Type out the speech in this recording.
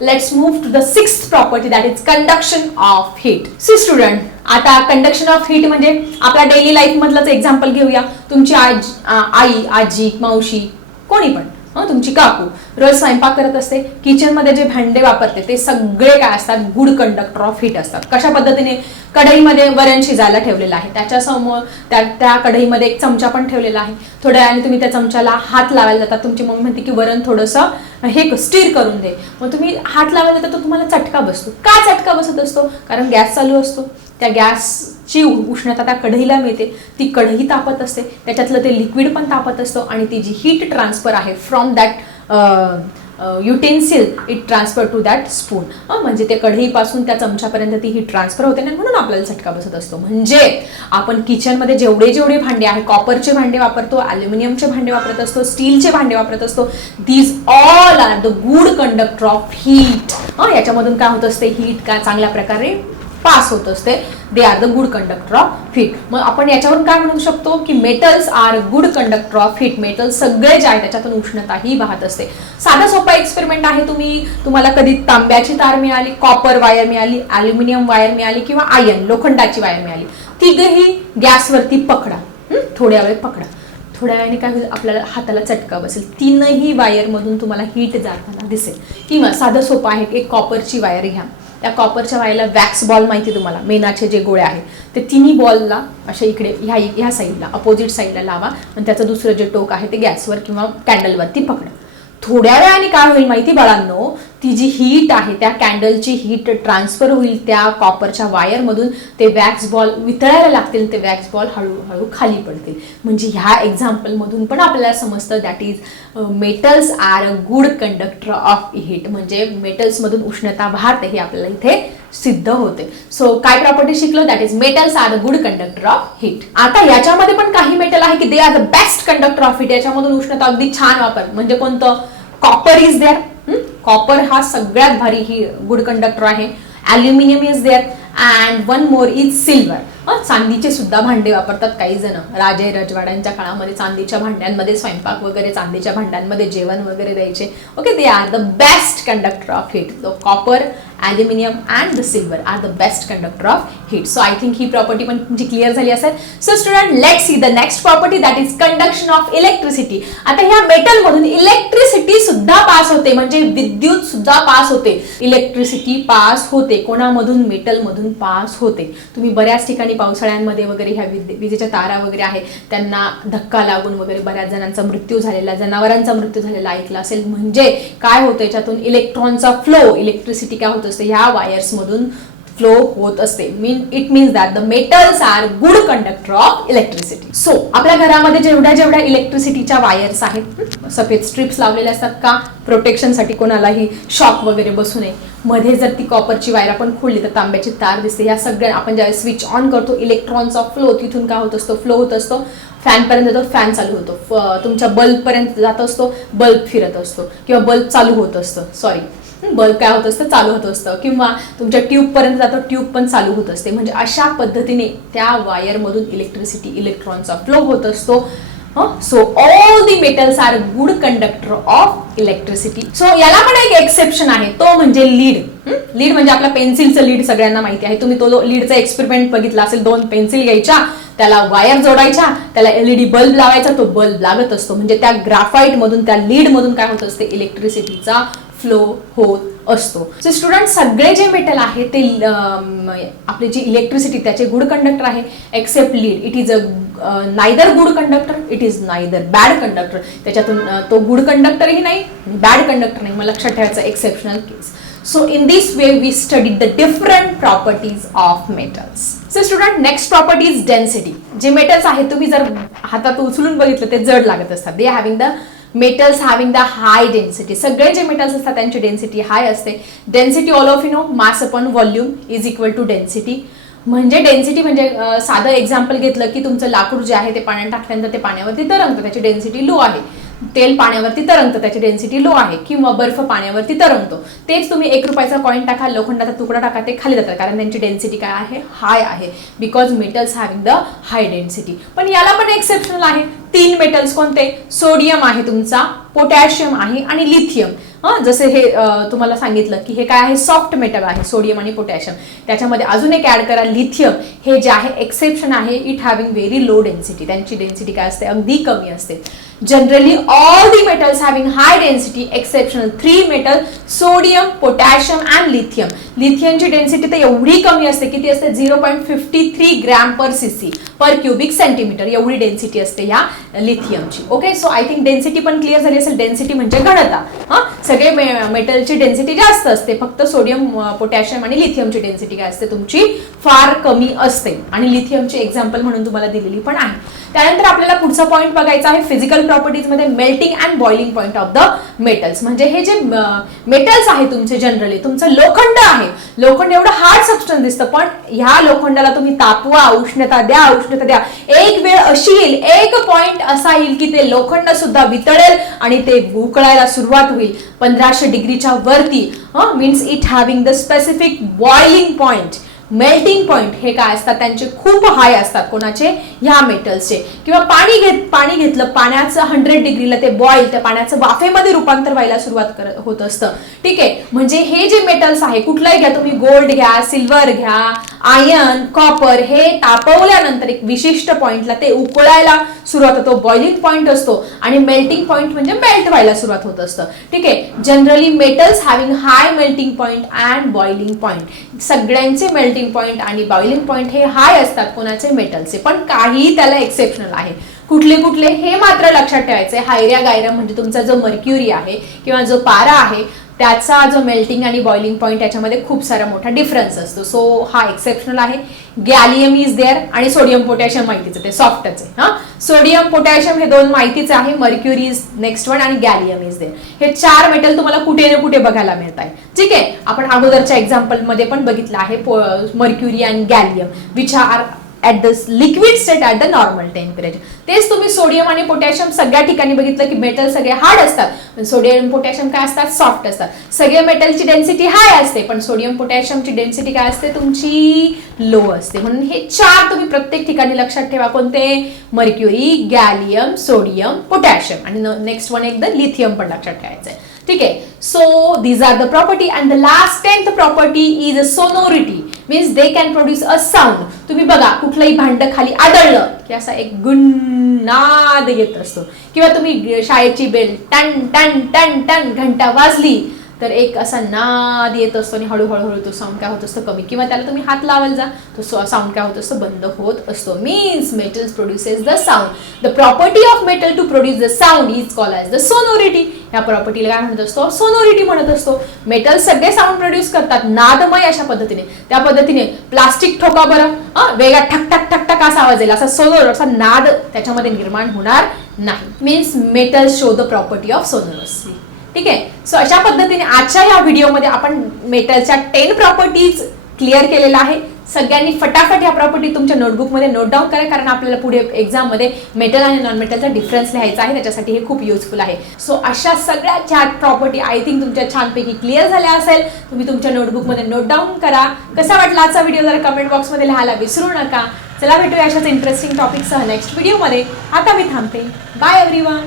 Let's move to the sixth property, that is conduction of heat. See student, आता conduction of heat म्हणजे आपल्या daily life मधलंच example घेऊया. तुमची आई, आजी, मावशी, कोणी पण, तुमची काकू रोज स्वयंपाक करत असते. किचन मध्ये जे भांडे वापरते ते सगळे काय असतात, गुड कंडक्टर ऑफ हीट असतात. कशा पद्धतीने कढईमध्ये वरण शिजायला ठेवलेलं आहे, त्याच्या समोर त्या कढईमध्ये एक चमचा पण ठेवलेला आहे. थोड्या वेळाने तुम्ही त्या चमच्याला हात लावायला जातात. तुमची मम्मी म्हणते की वरण थोडंसं हे स्टीर करून दे. मग तुम्ही हात लावायला जाता तर तुम्हाला चटका बसतो. का चटका बसत असतो? कारण गॅस चालू असतो. त्या गॅसची उष्णता त्या कढईला मिळते, ती कढई तापत असते, त्याच्यातलं ते लिक्विड पण तापत असतो आणि ती जी हीट ट्रान्सफर आहे from that utensil it transfer to that spoon. म्हणजे ते कढईपासून त्या चमच्यापर्यंत ती हीट ट्रान्सफर होते आणि म्हणून आपल्याला चटका बसत असतो. म्हणजे आपण किचनमध्ये जेवढे भांडे आहे, कॉपरचे भांडे वापरतो, ॲल्युमिनियमचे भांडे वापरत असतो, स्टीलचे भांडे वापरत असतो, these all are the good conductor of heat. याच्यामधून काय होत असते, हीट काय चांगल्या प्रकारे पास होत असते. They are the good conductor of heat. मग आपण याच्यावरून काय म्हणू शकतो की metals are good conductor of heat. Metals सगळे जे आहे त्याच्यातून उष्णता ही वाहत असते. साधा सोपा एक्सपेरिमेंट आहे. तुम्हाला कधी तांब्याची तार मिळाली, कॉपर वायर मिळाली, ॲल्युमिनियम वायर मिळाली किंवा आयर्न लोखंडाची वायर मिळाली, तिघही गॅसवरती पकडा, थोड्या वेळ पकडा. थोड्या वेळाने काय होईल, आपल्याला हाताला चटका बसेल. तीनही वायरमधून तुम्हाला हीट जाताना दिसेल. किंवा साधं सोपं आहे, एक कॉपरची वायर घ्या. त्या कॉपरच्या वायरला वॅक्स बॉल माहिती तुम्हाला, मेणाचे जे गोळे आहेत ते तिन्ही बॉलला अशा इकडे ह्या साईडला अपोजिट साईडला लावा आणि त्याचं दुसरं जे टोक आहे ते गॅसवर किंवा कॅन्डलवरती पकडा. थोड्या वेळाने काय होईल माहिती बाळांनो, ती जी हीट आहे त्या कॅन्डलची हीट ट्रान्सफर होईल त्या कॉपरच्या वायरमधून. ते वॅक्स बॉल वितळायला लागतील, ते वॅक्स बॉल हळूहळू खाली पडतील. म्हणजे ह्या एक्झाम्पलमधून पण आपल्याला समजतं that is metals are a good conductor of heat. म्हणजे मेटल्समधून उष्णता वाहते हे आपल्याला इथे सिद्ध होते. सो काय प्रॉपर्टी शिकलो, that is metals are the good conductor of heat. आता याच्यामध्ये पण काही मेटल आहे की they are the best conductor of heat. याच्यामधून उष्णता अगदी छान वापर. म्हणजे कोणतं? Copper is there. कॉपर हा सगळ्यात भारी ही गुड कंडक्टर आहे. Aluminium is there and one more is silver. चांदीचे सुद्धा भांडे वापरतात काही जण. राजे रजवाड्यांच्या काळामध्ये चांदीच्या भांड्यांमध्ये स्वयंपाक वगैरे, चांदीच्या भांड्यांमध्ये जेवण वगैरे द्यायचे. Okay, they are the best conductor of heat. So copper, aluminium and the silver are the best conductor of heat. So I think ही प्रॉपर्टी पण तुमची क्लिअर झाली असेल. So student, let's see the next property, that is conduction of electricity. आता ह्या मेटलमधून electricity सुद्धा pass होते, म्हणजे विद्युत सुद्धा पास होते. इलेक्ट्रिसिटी पास होते कोणामधून? मेटलमधून पास होते. तुम्ही बऱ्याच ठिकाणी पावसाळ्यांमध्ये वगैरे ह्या विजेच्या तारा वगैरे आहे त्यांना धक्का लागून वगैरे बऱ्याच जणांचा मृत्यू झालेला, जनावरांचा मृत्यू झालेला ऐकला असेल. म्हणजे काय होतं, याच्यातून इलेक्ट्रॉनचा फ्लो, इलेक्ट्रिसिटी काय होत असते, ह्या वायर्स मधून फ्लो होत असते. It means that the metals are good conductor of electricity. So आपल्या घरामध्ये जेवढ्या इलेक्ट्रिसिटीच्या वायर्स आहेत, सफेद स्ट्रिप्स लावलेले असतात का? प्रोटेक्शनसाठी, कोणालाही शॉक वगैरे बसू नये. मध्ये जर ती कॉपरची वायर आपण खोलली तर तांब्याची तार दिसते. या सगळ्या आपण ज्यावेळेस स्विच ऑन करतो, इलेक्ट्रॉनचा फ्लो तिथून काय होत असतो, फ्लो होत असतो. फॅनपर्यंत जातो, फॅन चालू होतो. तुमच्या बल्बपर्यंत जात असतो, बल्ब फिरत असतो किंवा बल्ब चालू होत असतं. सॉरी, बल्ब काय होत असतं, चालू होत असतं. किंवा तुमच्या ट्यूबपर्यंत जातो, ट्यूब पण चालू होत असते. म्हणजे अशा पद्धतीने त्या वायरमधून इलेक्ट्रिसिटी, इलेक्ट्रॉनचा फ्लो होत असतो. So all the metals are good conductor of electricity. So याला पण एक एक्सेप्शन आहे, तो म्हणजे लीड. लीड म्हणजे आपला पेन्सिलचं लीड सगळ्यांना माहिती आहे. तुम्ही तो लीडचा एक्सपेरिमेंट बघितला असेल. 2 पेन्सिल घ्यायच्या, त्याला वायर जोडायच्या, त्याला एलईडी बल्ब लावायचा, तो बल्ब लागत असतो. म्हणजे त्या ग्राफाईट मधून, त्या लीड मधून काय होत असते, इलेक्ट्रिसिटीचा फ्लो होत असतो. सो स्टुडंट, सगळे जे मेटल आहे ते आपली जी इलेक्ट्रिसिटी त्याचे गुड कंडक्टर आहे, except lead. It is a neither good conductor, it is neither bad conductor. त्याच्यातून तो गुड कंडक्टरही नाही, बॅड कंडक्टर नाही. मला लक्षात ठेवायचं, exceptional case. So in this way we studied the different properties of metals. So student, next property is density. जे metals आहेत तुम्ही जर हातात उचलून बघितलं ते जड लागत असतात. They having the metals having the high density. सगळे जे मेटल्स असतात त्यांची डेन्सिटी हाय असते. Density all of mass upon volume is equal to density. म्हणजे डेन्सिटी म्हणजे साधं एक्झाम्पल घेतलं की तुमचं लाकूड जे आहे ते पाण्यात टाकल्यानंतर ते पाण्यावरती तरंगतं, त्याची डेन्सिटी लो आहे. तेल पाण्यावरती तरंगतं, त्याची डेन्सिटी लो आहे. किंवा बर्फ पाण्यावरती तरंगतो. तेच तुम्ही 1 रुपयाचा कॉइन टाका, लोखंडाचा तुकडा टाका, ते खाली जातात कारण त्यांची डेन्सिटी काय आहे, हाय आहे. Because metals having the high density. पण याला पण एक्सेप्शनल आहे. 3 मेटल्स कोणते? सोडियम आहे तुमचा, पोटॅशियम आहे आणि लिथियम. जसे हे तुम्हाला सांगितलं की हे काय आहे, सॉफ्ट मेटल आहे सोडियम आणि पोटॅशियम. त्याच्यामध्ये अजून एक ऍड करा लिथियम, हे जे आहे एक्सेप्शन आहे, it having very low density. त्यांची डेन्सिटी काय असते, अगदी कमी असते. Generally all the metals having high density exceptional 3 metal sodium, potassium and lithium. लिथियमची डेन्सिटी तर एवढी कमी असते, किती असते, 0.53 gram per CC per cubic centimetre, एवढी डेन्सिटी असते या लिथियमची. Okay, so I think density पण क्लिअर झाली असेल. डेन्सिटी म्हणजे घनता. सगळे मेटलची डेन्सिटी जास्त असते, फक्त सोडियम, पोटॅशियम आणि लिथियमची डेन्सिटी काय असते, तुमची फार कमी असते. आणि लिथियमची एक्झाम्पल म्हणून तुम्हाला दिलेली पण आहे. त्यानंतर आपल्याला पुढचा पॉईंट बघायचा आहे फिजिकल प्रॉपर्टीज मध्ये melting and boiling point of the metals. म्हणजे हे जे मेटल्स आहे तुमचे, जनरली तुमचं लोखंड आहे, लोखंड एवढं हार्ड सबस्टन्स दिसतं, पण ह्या लोखंडाला तुम्ही तापवा, उष्णता द्या, एक वेळ अशी येईल, एक पॉइंट असा येईल की ते लोखंड सुद्धा वितळेल आणि ते उकळायला सुरुवात होईल 1500 डिग्रीच्या वरती. Means it having the specific boiling point. Melting point हे काय असतात, त्यांचे खूप हाय असतात. कोणाचे, ह्या मेटल्सचे. किंवा पाणी घेतलं, पाण्याचं 100 डिग्रीला ते बॉईल, त्या पाण्याचं वाफेमध्ये रूपांतर व्हायला सुरुवात होत असतं. ठीक आहे, म्हणजे हे जे मेटल्स आहे, कुठलाही घ्या तुम्ही, गोल्ड घ्या, सिल्वर घ्या, आयर्न, कॉपर, हे तापवल्यानंतर एक विशिष्ट पॉइंटला ते उकळायला सुरुवात होतो, बॉइलिंग पॉइंट असतो. आणि मेल्टिंग पॉइंट म्हणजे मेल्ट व्हायला सुरुवात होत असतं. ठीक आहे, generally metals having high melting point and boiling point. सगळ्यांचे मेल्टिंग पॉइंट आणि बॉइलिंग पॉइंट हे हाय असतात, कोणाचे, मेटलचे. पण काही त्याला एक्सेप्शनल आहे. कुठले कुठले हे मात्र लक्षात ठेवायचे. हायऱ्या गायरा म्हणजे तुमचा जो मर्क्युरी आहे किंवा जो पारा आहे, त्याचा जो मेल्टिंग आणि बॉइलिंग पॉइंट याच्यामध्ये खूप सारा मोठा डिफरन्स असतो. सो हा एक्सेप्शनल आहे. गॅलियम इज देअर आणि सोडियम पोटॅशियम माहितीच आहे, ते सॉफ्टच आहे. सोडियम पोटॅशियम हे दोन माहितीच आहे. मर्क्युरी इज नेक्स्ट वन आणि गॅलियम इज देअर. हे 4 मेटल तुम्हाला कुठे ना कुठे बघायला मिळत आहे. ठीक आहे, आपण अगोदरच्या एक्झाम्पल मध्ये पण बघितलं आहे मर्क्युरी आणि gallium which are at the liquid state at the normal temperature. तेच तुम्ही सोडियम आणि पोटॅशियम सगळ्या ठिकाणी बघितलं की मेटल सगळे हार्ड असतात, पण सोडियम पोटॅशियम काय असतात, सॉफ्ट असतात. सगळे मेटलची डेन्सिटी हाय असते, पण सोडियम पोटॅशियमची डेन्सिटी काय असते, तुमची लो असते. म्हणून हे 4 तुम्ही प्रत्येक ठिकाणी लक्षात ठेवा. कोणते, मर्क्युरी, गॅलियम, सोडियम, पोटॅशियम आणि नेक्स्ट वन एकदा लिथियम पण लक्षात ठेवायचं आहे. ठीक आहे, so these are the property and the last 10th property is a sonority. Means they can produce a sound. तुम्ही बघा, कुठलंही भांड खाली आदळलं की असा एक गुन्नाद येत असतो. किंवा तुम्ही शाळेची बेल टन टन टन टन घंटा वाजली तर एक असा नाद येत असतो आणि हळूहळू तो साऊंड काय होत असतो, कमी. किंवा त्याला तुम्ही हात लावाल जा, तो साऊंड काय होत असतो, बंद होत असतो. Means metals produces the sound. The property of metal to produce the sound is called as the sonority. या प्रॉपर्टीला काय म्हणत असतो, सोनोरिटी म्हणत असतो. मेटल सगळे साऊंड प्रोड्यूस करतात नादमय अशा पद्धतीने. त्या पद्धतीने प्लास्टिक ठोका बरं, वेगळा ठक ठक ठक ठक असा आवाज येईल, असा सोनोर, असा नाद त्याच्यामध्ये निर्माण होणार नाही. Means metals show the property of sonorous. ठीक आहे, सो अशा पद्धतीने आजच्या या व्हिडिओमध्ये आपण मेटलच्या 10 प्रॉपर्टीज क्लिअर केलेला आहे. सगळ्यांनी फटाफट ह्या प्रॉपर्टी तुमच्या नोटबुकमध्ये नोट डाऊन करा, कारण आपल्याला पुढे एक्झाममध्ये मेटल आणि नॉन मेटलचा डिफरन्स लिहायचा आहे, त्याच्यासाठी हे खूप युजफुल आहे. सो अशा सगळ्या 4 प्रॉपर्टी आय थिंक तुमच्या छानपैकी क्लिअर झाल्या असेल. तुम्ही तुमच्या नोटबुकमध्ये नोट डाऊन करा. कसा वाटला आजचा व्हिडिओ जरा कमेंट बॉक्समध्ये लिहायला विसरू नका. चला भेटूया अशाच इंटरेस्टिंग टॉपिकसह नेक्स्ट व्हिडिओमध्ये. आता मी थांबते. Bye everyone.